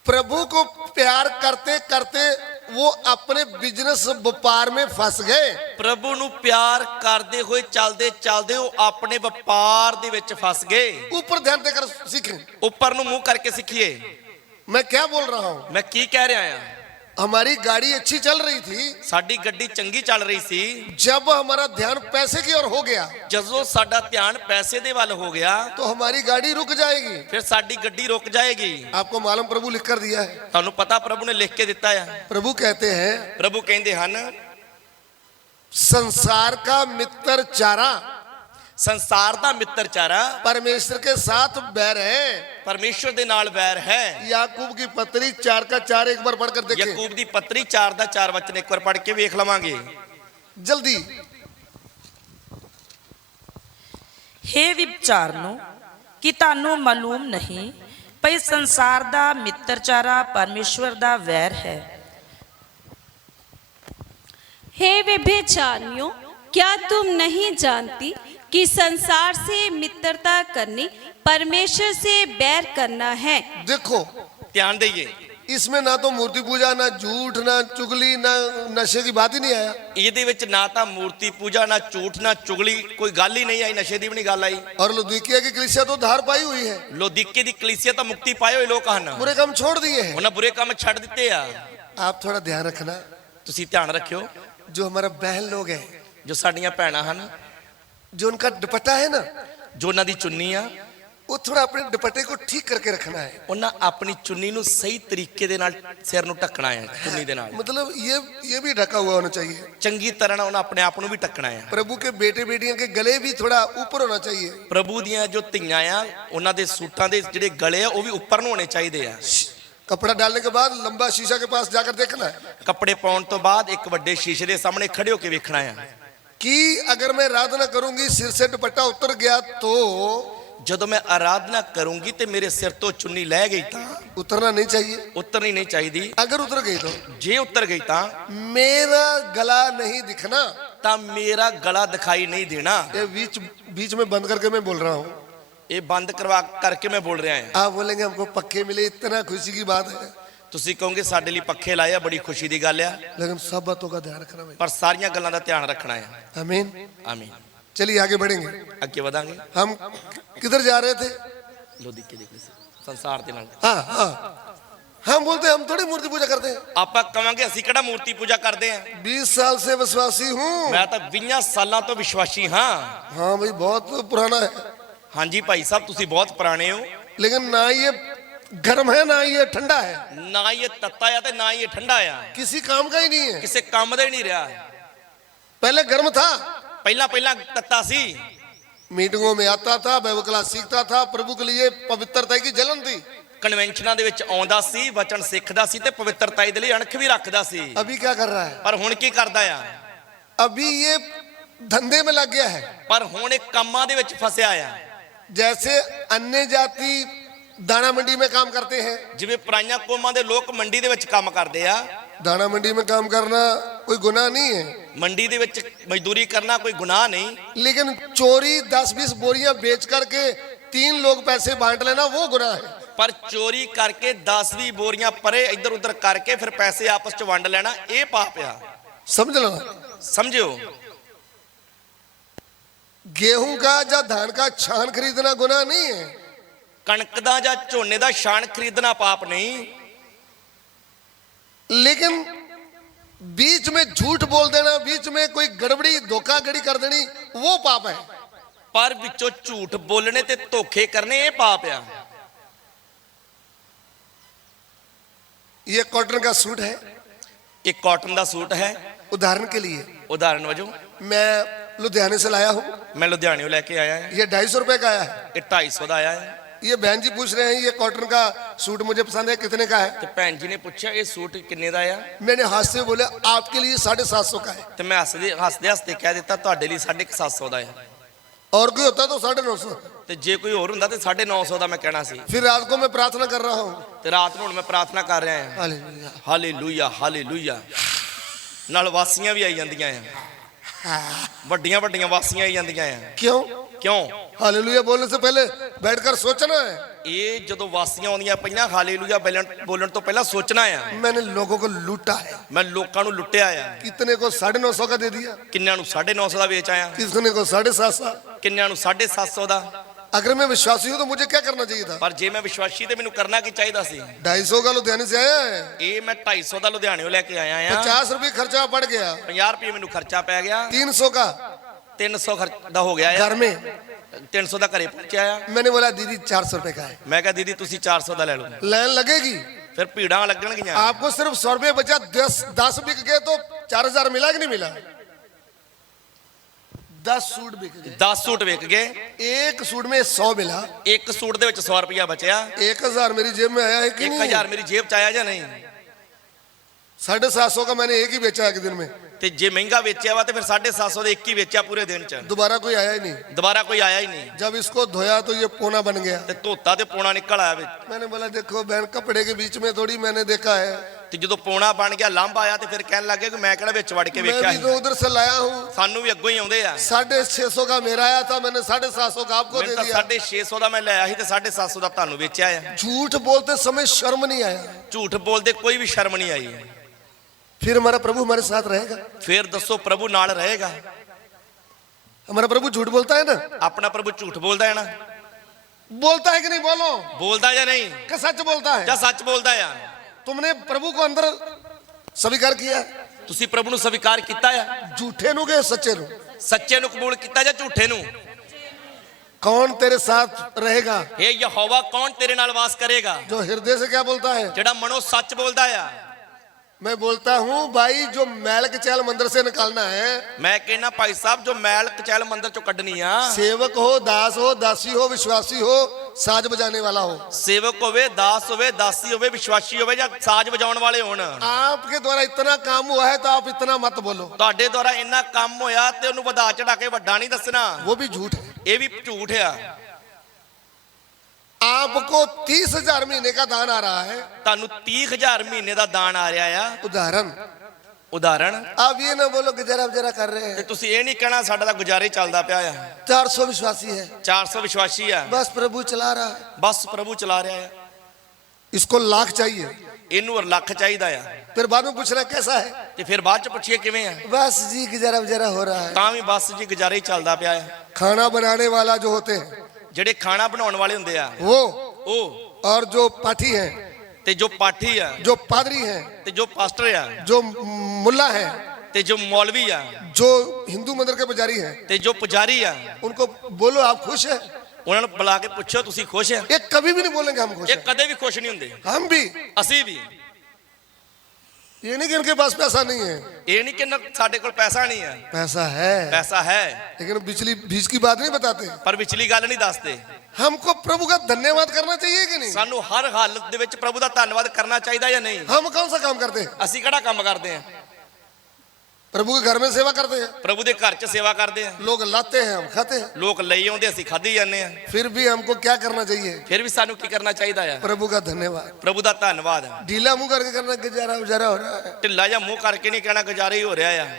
प्रभु को प्यार करते करते वो अपने बिजनेस व्यापार में फंस गए। ਪ੍ਰਭੂ ਨੂੰ ਪਿਆਰ ਕਰਦੇ ਹੋਏ ਚੱਲਦੇ ਚੱਲਦੇ ਉਹ ਆਪਣੇ ਵਪਾਰ ਦੇ ਵਿੱਚ ਫਸ ਗਏ। ऊपर ध्यान देकर सीखें। ਉੱਪਰ ਨੂੰ ਮੂੰਹ ਕਰਕੇ ਸਿੱਖੀਏ। मैं क्या बोल रहा हूँ? ਮੈਂ ਕੀ ਕਹਿ ਰਿਹਾ ਆ? हमारी गाड़ी अच्छी चल रही थी, ਸਾਡੀ ਗੱਡੀ ਚੰਗੀ ਚੱਲ ਰਹੀ ਸੀ। जब हमारा ध्यान पैसे की ओर हो गया ਜਦੋਂ ਸਾਡਾ ਧਿਆਨ ਪੈਸੇ ਦੇ ਵੱਲ ਹੋ ਗਿਆ तो हमारी गाड़ी रुक जाएगी। ਫਿਰ ਸਾਡੀ ਗੱਡੀ ਰੁਕ ਜਾਏਗੀ। आपको मालूम प्रभु लिख कर दिया है। ਤੁਹਾਨੂੰ ਪਤਾ ਪ੍ਰਭੂ ਨੇ ਲਿਖ ਕੇ ਦਿੱਤਾ ਆ। प्रभु कहते हैं ਪ੍ਰਭੂ ਕਹਿੰਦੇ ਹਨ संसार का मित्र चारा ਸੰਸਾਰ ਦਾ ਮਿੱਤਰ ਚਾਰਾ परमेश्वर के साथ बैर है। ਪਰਮੇਸ਼ਵਰ ਦੇ ਨਾਲ ਵੈਰ ਹੈ। याकूब की पत्री 4 का 4 एक बार पढ़कर देखें ਯਾਕੂਬ ਦੀ ਪੱਤਰੀ 4 ਦਾ 4 ਵਚਨ ਇੱਕ ਵਾਰ ਪੜ੍ਹ ਕੇ ਵੇਖ ਲਵਾਂਗੇ। जल्दी। हे ਵਿਚਾਰਨੋ ਕਿ ਤੁਹਾਨੂੰ ਮਾਲੂਮ ਨਹੀਂ ਭਈ ਸੰਸਾਰ ਦਾ ਮਿੱਤਰਚਾਰਾ ਪਰਮੇਸ਼ਵਰ ਦਾ ਵੈਰ ਹੈ। हे व्यभिचारियों, क्या तुम नहीं जानती कि संसार से मित्रता करनी परमेश्वर से बैर करना है। देखो, ਧਿਆਨ ਦੇਈਏ, इसमें ना तो मूर्ति पूजा, ना झूठ, ना चुगली, ना नशे की बात ही नहीं आया। ਇਹਦੇ ਵਿੱਚ ਨਾ ਤਾਂ ਮੂਰਤੀ ਪੂਜਾ ਨਾ ਝੂਠ ਨਾ ਚੁਗਲੀ ਕੋਈ ਗੱਲ ਹੀ ਨਹੀਂ ਆਈ। ਨਸ਼ੇ ਦੀ ਵੀ ਨਹੀਂ ਗੱਲ ਆਈ। और लुदीकिया की कलीसिया तो धार पाई हुई है। ਲੌਦੀਕੇ ਦੀ ਕਲੀਸਿया ਤਾਂ ਮੁਕਤੀ ਪਾਏ ਹੋਏ ਲੋਕ ਹਨ। बुरे काम छोड़ दिए हैं। ਉਹਨਾਂ ਬੁਰੇ ਕੰਮ ਛੱਡ ਦਿੱਤੇ ਆ। आप थोड़ा ध्यान रखना, ਤੁਸੀਂ ਧਿਆਨ ਰੱਖਿਓ, जो हमारा बहन लोग हैं, ਜੋ ਸਾਡੀਆਂ ਭੈਣਾਂ ਹਨ, जो उनका दुपट्टा है ना, ਜੋ ਉਹਨਾਂ ਦੀ ਚੁੰਨੀ ਆ, वो थोड़ा अपने दुपट्टे को ठीक करके रखना है। ਉਹਨਾਂ ਆਪਣੀ ਚੁੰਨੀ ਨੂੰ ਸਹੀ ਤਰੀਕੇ ਦੇ ਨਾਲ ਸਿਰ ਨੂੰ ਢੱਕਣਾ ਹੈ। ਚੁੰਨੀ ਦੇ ਨਾਲ मतलब ये भी ढका हुआ होना चाहिए। ਚੰਗੀ ਤਰ੍ਹਾਂ ਨਾਲ ਉਹਨਾਂ ਆਪਣੇ ਆਪ ਨੂੰ ਵੀ ਢੱਕਣਾ ਹੈ। प्रभु के बेटे बेटियों के गले भी थोड़ा ऊपर होना चाहिए। ਪ੍ਰਭੂ ਦੀਆਂ ਜੋ ਧੀਆਂ ਆ ਉਹਨਾਂ ਦੇ ਸੂਟਾਂ ਦੇ ਜਿਹੜੇ ਗਲੇ ਆ ਉਹ ਵੀ ਉੱਪਰ ਨੂੰ ਹੋਣੇ ਚਾਹੀਦੇ ਆ। कपड़ा डालने के बाद लंबा शीशा के पास जाकर देखना है ਕੱਪੜੇ ਪਾਉਣ ਤੋਂ ਬਾਅਦ ਇੱਕ ਵੱਡੇ ਸ਼ੀਸ਼ੇ ਦੇ ਸਾਹਮਣੇ ਖੜੇ ਹੋ ਕੇ ਵੇਖਣਾ ਆ कि अगर मैं आराधना करूंगी सिर से दुपट्टा उतर गया तो ਜਦੋਂ ਮੈਂ ਆਰਾਧਨਾ ਕਰੂੰਗੀ ਤੇ ਮੇਰੇ ਸਿਰ ਤੋਂ ਚੁੰਨੀ ਲੈ ਗਈ ਤਾਂ उतरना नहीं चाहिए। ਉਤਰਨੀ ਨਹੀਂ ਚਾਹੀਦੀ। अगर उतर गई तो ਜੇ ਉਤਰ ਗਈ ਤਾਂ मेरा गला नहीं दिखना। ਤਾਂ ਮੇਰਾ ਗਲਾ ਦਿਖਾਈ ਨਹੀਂ ਦੇਣਾ। ये बीच बीच में बंद करके मैं बोल रहा हूँ। ਇਹ ਬੰਦ ਕਰਵਾ ਕਰਕੇ ਮੈਂ ਬੋਲ ਰਿਹਾ ਹਾਂ। आप बोलेंगे हमको पक्के मिले, इतना खुशी की बात है, ਤੁਸੀਂ ਕਹੋਗੇ ਸਾਡੇ ਲਈ ਪੱਖੇ ਲਾਏ ਆ, ਬੜੀ ਖੁਸ਼ੀ ਦੀ ਗੱਲ ਆ, लेकिन सब बातों का ध्यान रखना भाई। ਪਰ ਸਾਰੀਆਂ ਗੱਲਾਂ ਦਾ ਧਿਆਨ ਰੱਖਣਾ ਹੈ। आमीन। ਆਮੀਨ। चलिए आगे बढ़ेंगे। ਅੱਗੇ ਵਧਾਂਗੇ। हम किधर जा रहे थे? ਲੋਦੀਕੇ ਦੇ ਸੰਸਾਰ ਦੇ ਨਾਲ हाँ हाँ, हम बोलते हैं हम थोड़ी मूर्ति पूजा करते हैं। ਆਪਾਂ ਕਵਾਂਗੇ ਅਸੀਂ ਕਿਹੜਾ ਮੂਰਤੀ ਪੂਜਾ ਕਰਦੇ ਆ। 20 साल से विश्वासी हूँ। ਮੈਂ ਤਾਂ 20 ਸਾਲਾਂ ਤੋਂ ਵਿਸ਼ਵਾਸੀ ਹਾਂ। हाँ भाई, बहुत पुराना है, ਹਾਂਜੀ ਭਾਈ ਸਾਹਿਬ ਤੁਸੀਂ ਬਹੁਤ ਪੁਰਾਣੇ ਹੋ। लेकिन ना ये गर्म है ना ये ठंडा है, ਨਾ ਇਹ ਤੱਤਾ ਆ ਤੇ ਨਾ ਇਹ ਠੰਡਾ ਆ, किसी काम का ही नहीं है। ਕਿਸੇ ਕੰਮ ਦਾ ਹੀ ਨਹੀਂ ਰਿਹਾ। पहले गर्म था, ਪਹਿਲਾਂ ਪਹਿਲਾਂ ਤੱਤਾ ਸੀ। मीटिंगों में आता था, बाइबल क्लास सीखता था, प्रभु के लिए पवित्रता की जलन थी। ਕਨਵੈਨਸ਼ਨਾਂ ਦੇ ਵਿੱਚ ਆਉਂਦਾ ਸੀ, ਵਚਨ ਸਿੱਖਦਾ ਸੀ ਤੇ ਪਵਿੱਤਰਤਾ ਦੇ ਲਈ ਅਣਖ ਵੀ ਰੱਖਦਾ ਸੀ। अभी क्या कर रहा है? ਪਰ ਹੁਣ ਕੀ ਕਰਦਾ ਆ? अभी ये धंधे में लग गया है। ਪਰ ਹੁਣ ਇਹ ਕੰਮਾਂ ਦੇ ਵਿੱਚ ਫਸਿਆ ਆ। जैसे अन्य जाति दाना मंडी में काम करते हैं। ਜਿਵੇਂ ਪਰਾਈਆਂ ਕੌਮਾਂ ਦੇ ਲੋਕ ਮੰਡੀ ਦੇ ਵਿੱਚ ਕੰਮ ਕਰਦੇ ਆ। दाना मंडी में काम करना कोई गुनाह नहीं है, ਮੰਡੀ ਦੇ ਵਿੱਚ ਮਜ਼ਦੂਰੀ ਕਰਨਾ ਕੋਈ ਗੁਨਾਹ ਨਹੀਂ। लेकिन चोरी 10-20 बोरियां बेच करके 3 लोग पैसे बांट लेना वो गुनाह है। ਪਰ ਚੋਰੀ ਕਰਕੇ 10-20 ਬੋਰੀਆਂ ਪਰੇ ਇੱਧਰ ਉੱਧਰ ਕਰਕੇ ਫਿਰ ਪੈਸੇ ਆਪਸ ਚ ਵੰਡ ਲੈਣਾ ਇਹ ਪਾਪ ਆ। समझ लो, ਸਮਝਿਓ। गेहूं का या धान का छान खरीदना गुनाह नहीं है, ਕਣਕ ਦਾ ਜਾਂ ਝੋਨੇ ਦਾ ਛਾਣ ਖਰੀਦਣਾ ਪਾਪ ਨਹੀਂ। लेकिन बीच में झूठ बोल देना, बीच में कोई गड़बड़ी धोखाधड़ी कर देनी वो पाप है। ਪਰ ਵਿੱਚੋਂ ਝੂਠ ਬੋਲਣੇ ਤੇ ਧੋਖੇ ਕਰਨੇ ਇਹ ਪਾਪ ਆ। ये कॉटन का सूट है, ਇਹ ਕਾਟਨ ਦਾ ਸੂਟ ਹੈ। उदाहरण के लिए ਉਦਾਹਰਨ ਵਜੋਂ मैं लुधियाने से लाया हूँ, ਮੈਂ ਲੁਧਿਆਣਿਓਂ ਲੈ ਕੇ ਆਇਆ ਹਾਂ। ये 250 रुपए का आया है। ਇਹ 250 ਦਾ ਆਇਆ ਹੈ। ये बहन जी पूछ रहे हैं ये कॉटन का सूट मुझे पसंद है, कितने का है? ਤੇ ਭੈਣ ਜੀ ਨੇ ਪੁੱਛਿਆ ਇਹ ਸੂਟ ਕਿੰਨੇ ਦਾ ਆ? मैंने हाथ से बोला आपके लिए 750 का है, ਤੇ ਮੈਂ ਹੱਸਦੇ ਹੱਸਦੇ ਕਹਿ ਦਿੱਤਾ ਤੁਹਾਡੇ ਲਈ 750 ਦਾ ਆ। और कोई होता तो 950। ਤੇ ਜੇ ਕੋਈ ਹੋਰ ਹੁੰਦਾ ਤੇ 950 ਦਾ ਮੈਂ ਕਹਿਣਾ ਸੀ। फिर रात को मैं प्रार्थना कर रहा हूँ, ਤੇ ਰਾਤ ਨੂੰ ਹੁਣ ਮੈਂ ਪ੍ਰਾਰਥਨਾ ਕਰ ਰਿਹਾ ਹਾਂ। Hallelujah hallelujah hallelujah. ਨਾਲ ਵਾਸੀਆਂ ਵੀ ਆਈ ਜਾਂਦੀਆਂ ਆ, ਵੱਡੀਆਂ ਵੱਡੀਆਂ ਵਾਸੀਆਂ ਆਈ ਜਾਂਦੀਆਂ ਆ। क्यों? ਕਿਉਂ? हालेलुया बोलने से पहले बैठकर सोचना है। ਇਹ ਜਦੋਂ ਵਾਸੀਆਂ ਆਉਂਦੀਆਂ ਪਈਆਂ ਹਾਲੇਲੂਇਆ ਬੋਲਣ ਤੋਂ ਪਹਿਲਾਂ ਸੋਚਣਾ ਆ। मैंने लोगों को लूटा है, ਮੈਂ ਲੋਕਾਂ ਨੂੰ ਲੁੱਟਿਆ ਆ। कितने को 950 का दे दिया, ਕਿੰਨਿਆਂ ਨੂੰ 950 ਦਾ ਵੇਚ ਆਇਆ, कितने को 750। ਕਿੰਨਿਆਂ ਨੂੰ 750 ਦਾ। अगर मैं विश्वासी हूँ तो मुझे क्या करना चाहिए था? ਪਰ ਜੇ ਮੈਂ ਵਿਸ਼ਵਾਸੀ ਤੇ ਮੈਨੂੰ करना ਕੀ ਚਾਹੀਦਾ ਸੀ? 250 का लुधियाने से आया है, ਇਹ ਮੈਂ 250 ਦਾ ਲੁਧਿਆਣਿਓਂ ਲੈ ਕੇ ਆਇਆ ਆ। 50 रुपये खर्चा पड़ गया, 50 ਰੁਪਏ ਮੈਨੂੰ ਖਰਚਾ ਪੈ ਗਿਆ, 300 का 300 ਦਾ ਹੋ ਗਿਆ घर ਆ। में। 300 ਦਾ ਘਰੇ ਪਹੁੰਚਿਆ ਆ। मैंने बोला दीदी 400 रुपए का है, ਮੈਂ ਕਿਹਾ ਦੀਦੀ ਤੁਸੀਂ 400 ਦਾ ਲੈ ਲਓ। लाइन लगेगी, ਫਿਰ ਭੀੜਾਂ ਲੱਗਣਗੀਆਂ। आपको सिर्फ 100 रुपये बचा, 10 बिक गए तो 4000 मिला कि नहीं मिला? 10 सूट बिक गए, 10 ਸੂਟ ਵਿਕ ਗਏ, एक सूट में 100 मिला, ਇੱਕ ਸੂਟ ਦੇ ਵਿੱਚ 100 ਰੁਪਇਆ ਬਚਿਆ। 1000 मेरी जेब में आया है कि नहीं? 1000 ਮੇਰੀ ਜੇਬ ਚ ਆਇਆ ਜਾਂ ਨਹੀਂ? 750 का मैंने एक ही बेचा एक दिन में, ਤੇ ਜੇ ਮਹਿੰਗਾ ਵੇਚਿਆ ਵਾ ਤੇ ਫਿਰ 750 ਦੇ ਇੱਕ ਹੀ ਵੇਚਿਆ ਪੂਰੇ ਦਿਨ ਚ। दोबारा कोई आया ही नहीं। ਦੁਬਾਰਾ ਕੋਈ ਆਇਆ ਹੀ ਨਹੀਂ। जब इसको धोया तो ये पोना बन गया। ਤੇ ਧੋਤਾ ਤੇ ਪੋਣਾ ਨਿਕਲ ਆਇਆ ਵਿੱਚ। मैंने बोला देखो बहन, कपड़े के बीच में थोड़ी मैंने देखा है, ਤੇ ਜਦੋਂ ਪੋਣਾ ਬਣ ਗਿਆ ਲੰਬ ਆਇਆ ਤੇ ਫਿਰ ਕਹਿਣ ਲੱਗੇ ਕਿ ਮੈਂ ਕਿਹੜਾ ਵਿੱਚ ਵੜ ਕੇ मैं ਵੇਖਿਆ भी ਸੀ। तो उधर से लाया हूँ। ਸਾਨੂੰ ਵੀ ਅੱਗੋਂ ਹੀ ਆਉਂਦੇ ਆ। 650 का मेरा आया था, मैंने 750 का आपको ਮੈਨੂੰ दे ਤਾਂ दिया। 650 ਦਾ ਮੈਂ ਲਿਆ ਸੀ ਤੇ 750 ਦਾ ਤੁਹਾਨੂੰ ਵੇਚਿਆ ਆ। झूठ बोलते समय शर्म नहीं आया। ਝੂਠ ਬੋਲਦੇ ਕੋਈ ਵੀ ਸ਼ਰਮ ਨਹੀਂ ਆਈ। फिर हमारा प्रभु हमारे साथ रहेगा? ਫਿਰ ਦੱਸੋ ਪ੍ਰਭੂ ਨਾਲ ਰਹੇਗਾ? हमारा प्रभु झूठ बोलता है ना? ਆਪਣਾ ਪ੍ਰਭੂ ਝੂਠ ਬੋਲਦਾ ਹੈ ਨਾ? बोलता है कि नहीं? बोलो ਬੋਲਦਾ ਜਾਂ ਨਹੀਂ? कि सच बोलता है? ਜਾਂ ਸੱਚ ਬੋਲਦਾ ਆ? तुमने प्रभु को अंदर स्वीकार किया, ਤੁਸੀਂ ਪ੍ਰਭੂ ਨੂੰ ਸਵੀਕਾਰ ਕੀਤਾ ਆ? झूठे नु के सच्चे नु? ਸੱਚੇ ਨੂੰ ਕਬੂਲ ਕੀਤਾ ਜਾਂ ਝੂਠੇ ਨੂੰ? कौन तेरे साथ रहेगा? ਇਹ ਯਹੋਵਾ ਕੌਣ ਤੇਰੇ ਨਾਲ ਵਾਸ ਕਰੇਗਾ? जो हृदय से क्या बोलता है? ਜਿਹੜਾ ਮਨੋਂ ਸੱਚ ਬੋਲਦਾ ਆ। मैं बोलता हूँ भाई, जो मैल कचैल मंदिर से निकालना है, ਮੈਂ ਕਹਿਣਾ ਭਾਈ ਸਾਹਿਬ ਜੋ ਮੈਲ ਕਚੈਲ ਮੰਦਰ ਚੋਂ ਕੱਢਣੀ ਆ, सेवक हो, दास हो, दासी हो, विश्वासी हो, साज बजाने वाला हो, ਸੇਵਕ ਹੋਵੇ, ਦਾਸ ਹੋਵੇ, ਦਾਸੀ ਹੋਵੇ, ਵਿਸ਼ਵਾਸੀ ਹੋਵੇ ਜਾਂ ਸਾਜ਼ ਵਜਾਉਣ ਵਾਲੇ ਹੋਣ, आपके द्वारा इतना काम हुआ है तो आप इतना मत बोलो। ਤੁਹਾਡੇ ਦੁਆਰਾ ਇੰਨਾ ਕੰਮ ਹੋਇਆ ਤੇ ਉਹਨੂੰ ਵਧਾ ਚੜਾ ਕੇ ਵੱਡਾ ਨਹੀਂ ਦੱਸਣਾ। वो भी झूठ है। ਇਹ ਵੀ ਝੂਠ ਆ। आपको 30,000 महीने का दान आ रहा है। ਤੁਹਾਨੂੰ 30,000 ਮਹੀਨੇ ਦਾ ਦਾਨ ਆ ਰਿਹਾ ਆ। उदाहरण आप ये ना बोलो गुजारा वजारा कर रहे ਤੇ हैं। ਤੁਸੀਂ ਇਹ ਨਹੀਂ ਕਹਿਣਾ ਸਾਡਾ ਤਾਂ ਗੁਜ਼ਾਰਾ ਹੀ ਚੱਲਦਾ ਪਿਆ ਆ। 400 विश्वासी है, 400 ਵਿਸ਼ਵਾਸੀ ਆ, बस प्रभु चला रहा है। ਬਸ ਪ੍ਰਭੂ ਚਲਾ ਰਿਹਾ ਆ। इसको लाख चाहिए, ਇਹਨੂੰ ਹੋਰ ਲੱਖ ਚਾਹੀਦਾ ਆ। फिर बाद में पूछ रहा है कैसा है? ਤੇ ਫਿਰ ਬਾਅਦ ਚ ਪੁੱਛੀਏ ਕਿਵੇਂ ਆ, बस जी गुजारा वजारा हो रहा है। ਤਾਂ ਵੀ ਬਸ ਜੀ ਗੁਜ਼ਾਰਾ ਹੀ ਚੱਲਦਾ ਪਿਆ ਆ। खाना बनाने वाला जो होते हैं ਜਿਹੜੇ ਖਾਣਾ ਬਣਾਉਣ ਵਾਲੇ ਹੁੰਦੇ ਆ वो, ਉਹ, और जो पाठी हैं, ਤੇ ਜੋ ਪਾਠੀ ਆ, जो पादरी हैं, ਤੇ ਜੋ ਪਾਸਟਰ ਆ, जो मुल्ला हैं, ਤੇ ਜੋ ਮੌਲਵੀ ਆ, जो हिंदू मंदिर के पुजारी हैं, ਤੇ ਜੋ ਪੁਜਾਰੀ ਆ, उनको बोलो आप खुश हैं? ਉਹਨਾਂ ਨੂੰ ਬੁਲਾ ਕੇ ਪੁੱਛੋ ਤੁਸੀਂ ਖੁਸ਼ ਆ? ये कभी भी नहीं बोलेंगे हम खुश ਇਹ हैं। ਕਦੇ ਵੀ ਖੁਸ਼ ਨਹੀਂ ਹੁੰਦੇ। हम भी, ਅਸੀਂ ਵੀ ये नहीं कि इनके पास पैसा नहीं है, ਇਹ ਨਹੀਂ ਕਿ ਸਾਡੇ ਕੋਲ ਪੈਸਾ ਨਹੀਂ ਆ, पैसा है, ਪੈਸਾ ਹੈ, लेकिन बिजली बीज की बात नहीं बताते। ਪਰ ਵਿਚਲੀ ਗੱਲ ਨਹੀਂ ਦੱਸਦੇ। हमको प्रभु का धन्यवाद करना चाहिए कि नहीं? ਸਾਨੂੰ ਹਰ ਹਾਲਤ ਦੇ ਵਿੱਚ ਪ੍ਰਭੂ ਦਾ ਧੰਨਵਾਦ ਕਰਨਾ ਚਾਹੀਦਾ ਜਾਂ ਨਹੀਂ? हम कौन सा काम करते हैं? ਅਸੀਂ ਕਿਹੜਾ ਕੰਮ ਕਰਦੇ ਆ? प्रभु के घर में सेवा करते हैं, ਪ੍ਰਭੂ ਦੇ ਘਰ 'ਚ ਸੇਵਾ ਕਰਦੇ ਆ। लोग लाते हैं हम खाते हैं, ਲੋਕ ਲਈ ਆਉਂਦੇ ਅਸੀਂ ਖਾਧੀ ਜਾਂਦੇ ਆ। फिर भी हमको क्या करना चाहिए? ਫਿਰ ਵੀ ਸਾਨੂੰ ਕੀ ਕਰਨਾ ਚਾਹੀਦਾ ਆ? प्रभु का धन्यवाद। ਪ੍ਰਭੂ ਦਾ ਧੰਨਵਾਦ। ढीला मुंह करके करना गुजारा उजारा हो रहा है। ਢਿੱਲਾ ਜਾਂ ਮੂੰਹ ਕਰਕੇ ਨਹੀਂ ਕਹਿਣਾ ਗੁਜ਼ਾਰਾ ਹੀ ਹੋ ਰਿਹਾ ਆ।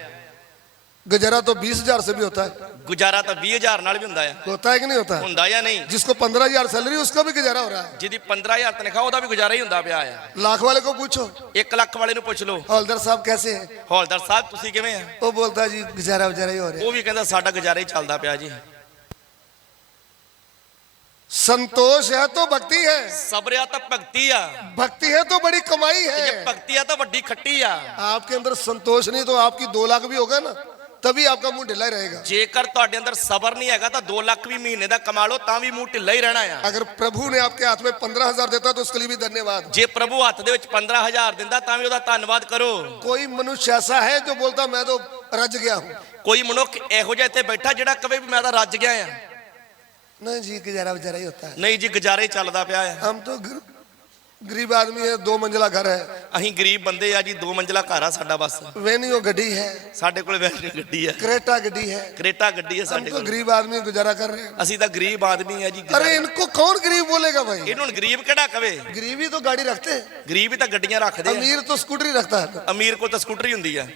गुजारा तो 20,000 से भी होता है। ਗੁਜ਼ਾਰਾ ਤਾਂ 20,000 ਨਾਲ ਵੀ ਹੁੰਦਾ ਆ। होता है कि नहीं होता है? ਹੁੰਦਾ ਜਾਂ ਨਹੀਂ? जिसको 15,000 सैलरी उसका भी गुजारा हो रहा है। ਜਿਹਦੀ 15,000 ਤਨਖਾਹ ਉਹਦਾ ਵੀ ਗੁਜ਼ਾਰਾ ਹੀ ਹੁੰਦਾ ਪਿਆ ਆ। लाख वाले को पूछो, 1 ਲੱਖ ਵਾਲੇ ਨੂੰ ਪੁੱਛ ਲਓ, हवलदार साहब कैसे हैं? ਹੌਲਦਾਰ ਸਾਹਿਬ ਤੁਸੀਂ ਕਿਵੇਂ ਆ? वो बोलता है जी गुजारा उजारा ही हो रहा है। ਉਹ ਵੀ ਕਹਿੰਦਾ ਸਾਡਾ ਗੁਜ਼ਾਰਾ ਹੀ ਚੱਲਦਾ ਪਿਆ ਜੀ। संतोष है तो भक्ति है, ਸਬਰਿਆ ਤਾਂ ਭਗਤੀ ਆ, भक्ति है तो बड़ी कमाई ਤੇ ਜੇ है। ਭਗਤੀ ਆ ਤਾਂ ਵੱਡੀ ਖੱਟੀ ਆ। आपके अंदर संतोष नहीं तो आपकी 2 लाख भी होगा ना। तभी आपका मुंह ढिला ही रहेगा। ਜੇਕਰ ਤੁਹਾਡੇ ਅੰਦਰ ਸਬਰ ਨਹੀਂ ਹੈਗਾ ਤਾਂ 2 ਲੱਖ ਵੀ ਮਹੀਨੇ ਦਾ ਕਮਾ ਲਓ ਤਾਂ ਵੀ ਮੂੰਹ ਢਿੱਲਾ ਹੀ ਰਹਿਣਾ ਆ। अगर प्रभु ने आपके हाथ में 15,000 देता तो उसके लिए भी धन्यवाद। ਜੇ ਪ੍ਰਭੂ ਹੱਥ ਦੇ ਵਿੱਚ 15000 ਦਿੰਦਾ ਤਾਂ ਵੀ ਉਹਦਾ ਧੰਨਵਾਦ ਕਰੋ। कोई मनुष्य ऐसा है जो बोलता मैं तो रज गया हूँ? ਕੋਈ ਮਨੁੱਖ ਇਹੋ ਜਿਹਾ ਇੱਥੇ ਬੈਠਾ ਜਿਹੜਾ ਕਵੇ ਵੀ ਮੈਂ ਤਾਂ ਰੱਜ ਗਿਆ ਆ? नहीं जी, गुजारा गुजारा ही होता है। ਨਹੀਂ ਜੀ, ਗੁਜ਼ਾਰਾ ਹੀ ਚੱਲਦਾ ਪਿਆ ਆ। हम तो गरीब आदमी है, 2 मंजिला घर है, ਅਸੀਂ ਗਰੀਬ ਬੰਦੇ ਆ ਜੀ, 2 ਮੰਜ਼ਿਲਾ ਘਰ ਆ ਸਾਡਾ ਬਸ। वेनियो गड्डी है, ਸਾਡੇ ਕੋਲ ਵੈਨ ਗੱਡੀ ਆ, क्रेटा गड्डी है। ਕਰੇਟਾ ਗੱਡੀ ਆ हम ਸਾਡੇ तो ਕੋਲ। गरीब आदमी गुजारा कर रहे हैं। ਅਸੀਂ ਤਾਂ ਗਰੀਬ ਆਦਮੀ ਆ ਜੀ। अरे इनको कौन गरीब बोलेगा भाई? ਇਹਨੂੰ ਹੁਣ ਗਰੀਬ ਕਿਹੜਾ ਕਵੇ? गरीबी तो गाड़ी रखते हैं, ਗਰੀਬ ਹੀ ਤਾਂ ਗੱਡੀਆਂ ਰੱਖਦੇ ਆ। अमीर तो स्कूटरी रखता है। ਅਮੀਰ ਕੋਲ ਤਾਂ ਸਕੂਟਰੀ ਹੁੰਦੀ ਆ।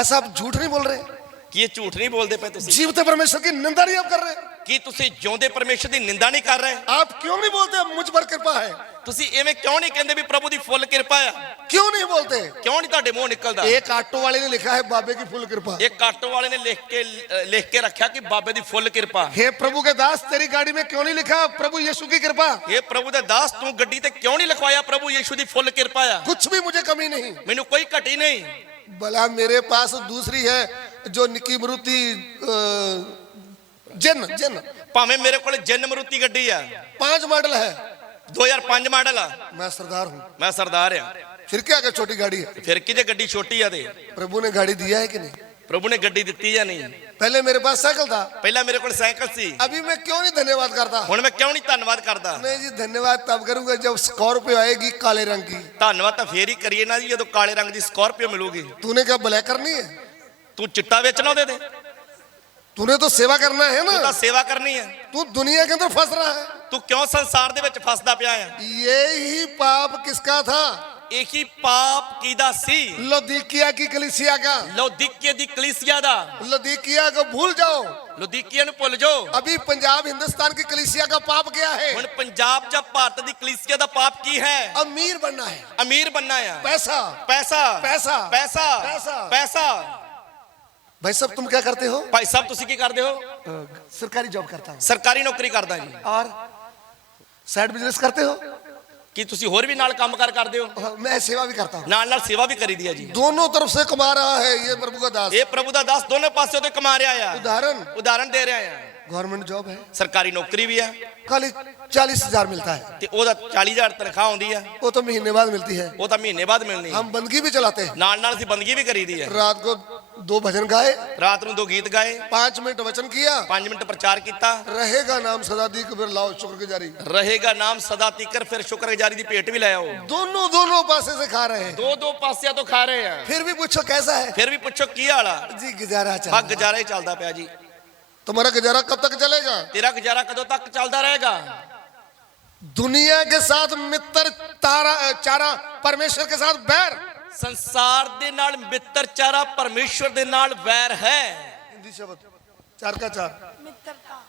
ऐसा आप झूठ नहीं बोल रहे? ਕੀ ਇਹ ਝੂਠ ਨਹੀਂ ਬੋਲਦੇ ਪਏ ਤੁਸੀਂ? जीवते परमेश्वर की निंदा नहीं आप कर रहे? ਕੀ ਤੁਸੀਂ ਜਿਉਂਦੇ ਪਰਮੇਸ਼ਰ ਦੀ ਨਿੰਦਾ ਨਹੀਂ ਕਰ ਰਹੇ? आप क्यों नहीं बोलते मुझ पर कृपा है? ਤੁਸੀਂ ਐਵੇਂ ਕਿਉਂ ਨਹੀਂ ਕਹਿੰਦੇ ਵੀ ਪ੍ਰਭੂ ਦੀ ਫੁੱਲ ਕਿਰਪਾ ਆ? क्यों नहीं बोलते? ਕਿਉਂ ਨਹੀਂ ਤੁਹਾਡੇ ਮੂੰਹ ਨਿਕਲਦਾ? एक ऑटो वाले ने लिखा है बाबे की फुल कृपा। ਇੱਕ ਆਟੋ ਵਾਲੇ ਨੇ ਲਿਖ ਕੇ ਰੱਖਿਆ ਕਿ ਬਾਬੇ ਦੀ ਫੁੱਲ ਕਿਰਪਾ। हे प्रभु के दास, तेरी गाड़ी में क्यों नहीं लिखा प्रभु यीशु की कृपा? ਇਹ ਪ੍ਰਭੂ ਦੇ ਦਾਸ, ਤੂੰ ਗੱਡੀ ਤੇ ਕਿਉਂ ਨਹੀਂ ਲਿਖਵਾਇਆ ਪ੍ਰਭੂ ਯੀਸ਼ੂ ਦੀ ਫੁੱਲ ਕਿਰਪਾ ਆ? कुछ भी मुझे कमी नहीं। ਮੈਨੂੰ ਕੋਈ ਘਟੀ ਨਹੀਂ। भला मेरे पास दूसरी है जो निकी मरुति जन जन ਭਾਵੇਂ ਮੇਰੇ ਕੋਲ ਜਨ ਮਰੂਤੀ ਗੱਡੀ ਆ, 5 मॉडल है, 2005 ਮਾਡਲ ਆ, मैं सरदार हूँ। ਮੈਂ ਸਰਦਾਰ ਆ। फिर क्या क्या छोटी गाड़ी है? ਫਿਰ ਕਿਤੇ ਗੱਡੀ ਛੋਟੀ ਆ? ਤੇ प्रभु ने गाड़ी दिया है कि नहीं? ਪ੍ਰਭੂ ਨੇ ਗੱਡੀ ਦਿੱਤੀ ਜਾਂ ਨਹੀਂ? पहले मेरे पास साइकिल था, ਪਹਿਲਾਂ ਮੇਰੇ ਕੋਲ ਸਾਈਕਲ ਸੀ, अभी मैं क्यों नहीं धन्यवाद करता? ਹੁਣ ਮੈਂ ਕਿਉਂ ਨਹੀਂ ਧੰਨਵਾਦ ਕਰਦਾ? नहीं जी, धन्यवाद तब करूंगा जब स्कॉर्पियो आएगी काले रंग की। ਧੰਨਵਾਦ ਤਾਂ ਫੇਰ ਹੀ ਕਰੀਏ ਨਾ ਜੀ, ਜਦੋਂ ਕਾਲੇ ਰੰਗ ਦੀ ਸਕਾਰਪੀਓ ਮਿਲੂਗੀ। तूने क्या ब्लैक करनी है? ਤੂੰ ਚਿੱਟਾ ਵੇਚਣਾ ਉਹਦੇ ਤੇ? तूने तो सेवा करना है ਤੂੰ ना। ਤਾਂ ਸੇਵਾ ਕਰਨੀ ਆ। तू दुनिया के अंदर फंस रहा है। ਤੂੰ ਕਿਉਂ ਸੰਸਾਰ ਦੇ ਵਿੱਚ ਫਸਦਾ ਪਿਆ ਆ? यही पाप किसका था? ਇਹੀ ਪਾਪ ਕਿਹਦਾ ਸੀ? लौदीकिया की कलीसिया का। ਲੌਦੀਕੀਆ ਦੀ ਕਲੀਸਿਆ ਦਾ। लौदीकिया को भूल जाओ। ਲੌਦੀਕੀਆ ਨੂੰ ਭੁੱਲ ਜਾਓ। अभी पंजाब हिंदुस्तान की कलीसिया का पाप क्या है? ਹੁਣ ਪੰਜਾਬ ਜਾਂ ਭਾਰਤ ਦੀ ਕਲੀਸਿਆ ਦਾ ਪਾਪ ਕੀ ਹੈ? अमीर बनना है, ਅਮੀਰ बनना ਆ। पैसा। ਪੈਸਾ ਪੈਸਾ। ਪੈਸਾ ਪੈਸਾ। ਪੈਸਾ। भाई सब तुम क्या करते हो? ਭਾਈ ਸਾਹਿਬ ਤੁਸੀਂ ਕੀ ਕਰਦੇ ਹੋ? सरकारी जॉब करता हूँ। ਸਰਕਾਰੀ ਨੌਕਰੀ ਕਰਦਾ ਜੀ। और साइड बिजनेस करते हो? ਕੀ ਤੁਸੀਂ ਹੋਰ ਵੀ ਨਾਲ ਕੰਮਕਾਰ ਕਰਦੇ ਹੋ? मैं सेवा भी करता हूँ। ਨਾਲ ਨਾਲ ਸੇਵਾ ਵੀ ਕਰੀਦੀ ਹੈ ਜੀ। दोनों तरफ से कमा रहा है ये प्रभु का दास। ਇਹ ਪ੍ਰਭੂ ਦਾ ਦਾਸ ਦੋਨੋਂ ਪਾਸੇ ਤੋਂ ਕਮਾ ਰਿਹਾ ਆ। उदाहरण ਦੇ ਰਿਹਾ ਆ। गवर्नमेंट जॉब है, ਸਰਕਾਰੀ ਨੌਕਰੀ ਵੀ ਆ खाली 40,000 मिलता है, ਤੇ ਉਹਦਾ 40000 ਤਨਖਾਹ ਆਉਂਦੀ ਆ। वो तो महीने बाद मिलती है। ਉਹ ਤਾਂ ਮਹੀਨੇ ਬਾਅਦ ਮਿਲਣੀ ਆ। हम बंदगी भी चलाते हैं। ਨਾਲ ਨਾਲ ਅਸੀਂ ਬੰਦਗੀ ਵੀ ਕਰੀਦੀ ਆ। रात को 2 भजन गाए, ਰਾਤ ਨੂੰ 2 ਗੀਤ ਗਾਏ, 5 मिनट वचन किया, 5 ਮਿੰਟ ਪ੍ਰਚਾਰ ਕੀਤਾ। रहेगा नाम सदा दी फिर लाओ शुक्रगुजारी। ਰਹੇਗਾ ਨਾਮ ਸਦਾ ਤੀਕਰ, ਫਿਰ ਸ਼ੁਕਰਗੁਜ਼ਾਰੀ ਦੀ ਭੇਟ ਵੀ ਲੈ ਆਓ। दोनों पासे से खा रहे हैं। ਦੋ ਪਾਸਿਆਂ ਤੋਂ ਖਾ ਰਹੇ ਆ। फिर भी पूछो कैसा है? ਫਿਰ ਵੀ ਪੁੱਛੋ ਕੀ ਹਾਲ ਆ? जी गुजारा ਬਾ चल। ਗੁਜ਼ਾਰਾ ਹੀ ਚੱਲਦਾ ਪਿਆ ਜੀ। तुम्हारा गुजारा कब तक चलेगा? ਤੇਰਾ ਗੁਜ਼ਾਰਾ ਕਦੋਂ ਤੱਕ ਚੱਲਦਾ ਰਹੇਗਾ? दुनिया के साथ मित्र चारा, परमेश्वर के साथ बैर। ਸੰਸਾਰ ਦੇ ਨਾਲ ਮਿੱਤਰਚਾਰਾ, ਪਰਮੇਸ਼ਵਰ ਦੇ ਨਾਲ ਵੈਰ ਹੈ। हिंदी शब्द 4 का 4 हे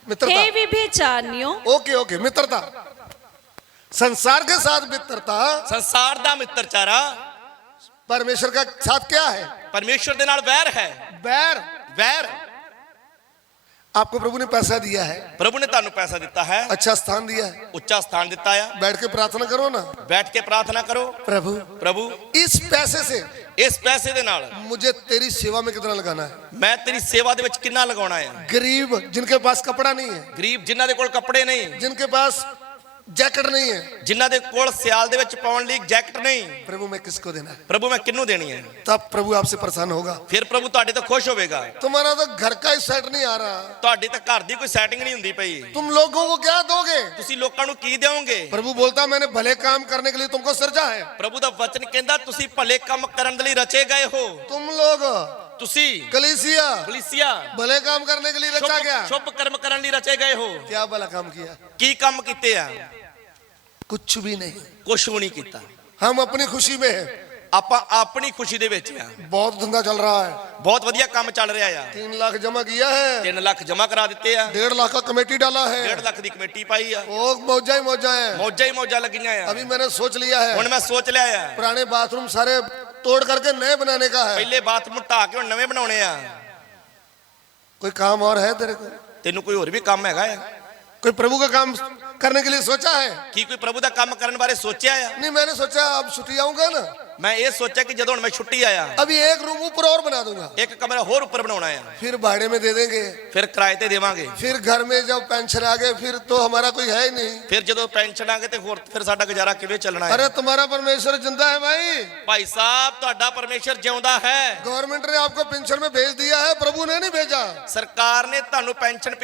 मित्रता। विभेचारियों, ओके मित्रता। संसार के साथ मित्रता, ਸੰਸਾਰ ਦਾ ਮਿੱਤਰਚਾਰਾ परमेश्वर का साथ क्या है? ਪਰਮੇਸ਼ਵਰ ਦੇ ਨਾਲ ਵੈਰ ਹੈ। बैर। ਵੈਰ। आपको प्रभु ने पैसा दिया है, ਪ੍ਰਭੂ ਨੇ ਤੁਹਾਨੂੰ ਪੈਸਾ ਦਿੱਤਾ ਹੈ, अच्छा स्थान दिया है, ਉੱਚਾ ਸਥਾਨ ਦਿੱਤਾ ਆ। बैठ के प्रार्थना करो ना। ਬੈਠ ਕੇ ਪ੍ਰਾਰਥਨਾ ਕਰੋ। प्रभु ਪ੍ਰਭੂ इस पैसे से ਇਸ ਪੈਸੇ ਦੇ ਨਾਲ मुझे तेरी सेवा में कितना लगाना है? ਮੈਂ ਤੇਰੀ ਸੇਵਾ ਦੇ ਵਿੱਚ ਕਿੰਨਾ ਲਗਾਉਣਾ ਹੈ? गरीब जिनके पास कपड़ा नहीं है, ਗਰੀਬ ਜਿਨ੍ਹਾਂ ਦੇ ਕੋਲ ਕੱਪੜੇ ਨਹੀਂ, जिनके पास जैकेट नहीं है, ਜਿਨ੍ਹਾਂ ਦੇ ਕੋਲ ਸਿਆਲ ਦੇ ਵਿੱਚ ਪਾਉਣ ਲਈ ਜੈਕਟ ਨਹੀਂ, प्रभु मैं किसको देना है? ਪ੍ਰਭੂ ਮੈਂ ਕਿਹਨੂੰ ਦੇਣੀ ਹੈ? तब प्रभु आपसे परेशान होगा। ਫਿਰ ਪ੍ਰਭੂ ਤੁਹਾਡੇ ਤੋਂ ਖੁਸ਼ ਹੋਵੇਗਾ। तुम्हारा तो घर का ही सेट नहीं आ रहा, ਤੁਹਾਡੀ ਤਾਂ ਘਰ ਦੀ ਕੋਈ ਸੈਟਿੰਗ ਨਹੀਂ ਹੁੰਦੀ ਪਈ। तुम लोगों को क्या दोगे? ਤੁਸੀਂ ਲੋਕਾਂ ਨੂੰ ਕੀ ਦਿਓਗੇ? प्रभु बोलता मैंने भले काम करने के लिए तुमको सृजा है। ਪ੍ਰਭੂ ਦਾ ਵਚਨ ਕਹਿੰਦਾ ਤੁਸੀਂ ਭਲੇ ਕੰਮ ਕਰਨ ਦੇ ਲਈ ਰਚੇ ਗਏ ਹੋ। तुम लोग ਤੁਸੀਂ कलीसिया ਕਲੀਸਿਆ भले काम करने के लिए रचा गया। ਸ਼ੁਭ ਕਰਮ ਕਰਨ ਲਈ ਰਚੇ ਗਏ ਹੋ। क्या भला काम किया? ਕੀ ਕੰਮ ਕੀਤੇ ਆ? कुछ भी नहीं। ਕੁਛ ਵੀ ਨਹੀਂ ਕੀਤਾ। हम अपनी खुशी में हैं। ਆਪਾਂ ਆਪਣੀ ਖੁਸ਼ੀ ਦੇ ਵਿੱਚ ਆ। बहुत धंधा चल रहा है, ਬਹੁਤ ਵਧੀਆ ਕੰਮ ਚੱਲ ਰਿਹਾ ਆ। 3 लाख जमा किया है, 3 ਲੱਖ ਜਮ੍ਹਾਂ ਕਰਾ ਦਿੱਤੇ ਆ। 1.5 लाख का कमेटी डाला है। 1.5 ਲੱਖ ਦੀ ਕਮੇਟੀ ਪਾਈ ਆ। वो मौजा ही मौजा है। ਮੌਜਾਂ ਹੀ ਮੌਜਾਂ ਲੱਗੀਆਂ ਆ। अभी मैंने सोच लिया है ਹੁਣ ਮੈਂ ਸੋਚ ਲਿਆ ਆ, पुराने बाथरूम सारे तोड़ करके नए बनाने का है। ਪਹਿਲੇ ਬਾਥਰੂਮ ਢਾ ਕੇ ਹੁਣ ਨਵੇਂ ਬਣਾਉਣੇ ਆ। कोई काम और है तेरे को? ਤੈਨੂੰ ਕੋਈ ਹੋਰ ਵੀ ਕੰਮ ਹੈਗਾ ਆ? कोई प्रभु का काम करने के लिए सोचा है? ਕੀ ਕੋਈ ਪ੍ਰਭੂ ਦਾ ਕੰਮ ਕਰਨ ਬਾਰੇ ਸੋਚਿਆ ਆ? नहीं, मैंने सोचा अब छुट्टी आऊंगा ना, ਮੈਂ ਇਹ ਸੋਚਿਆ ਕਿ ਜਦੋਂ ਹੁਣ ਮੈਂ ਛੁੱਟੀ ਆਇਆ अभी एक रूम ऊपर और बना दूंगा, ਇੱਕ ਕਮਰਾ ਹੋਰ ਉੱਪਰ ਬਣਾਉਣਾ ਆ, फिर भाड़े में दे देंगे, ਫਿਰ ਕਿਰਾਏ ਤੇ ਦੇਵਾਂਗੇ, फिर घर में जब पेंशन आ गए फिर तो हमारा कोई है ही नहीं। ਫਿਰ ਜਦੋਂ ਪੈਨਸ਼ਨ ਆਗੇ ਤੇ ਹੋਰ ਫਿਰ ਸਾਡਾ ਗੁਜ਼ਾਰਾ ਕਿਵੇਂ ਚੱਲਣਾ अरे ਹੈ? तुम्हारा परमेश्वर जिंदा है भाई, ਭਾਈ ਸਾਹਿਬ ਤੁਹਾਡਾ ਪਰਮੇਸ਼ਰ ਜਿਉਂਦਾ ਹੈ। गवर्नमेंट ने आपको पेंशन में भेज दिया है, प्रभु ने नहीं भेजा। ਸਰਕਾਰ ਨੇ ਤੁਹਾਨੂੰ ਪੈਨਸ਼ਨ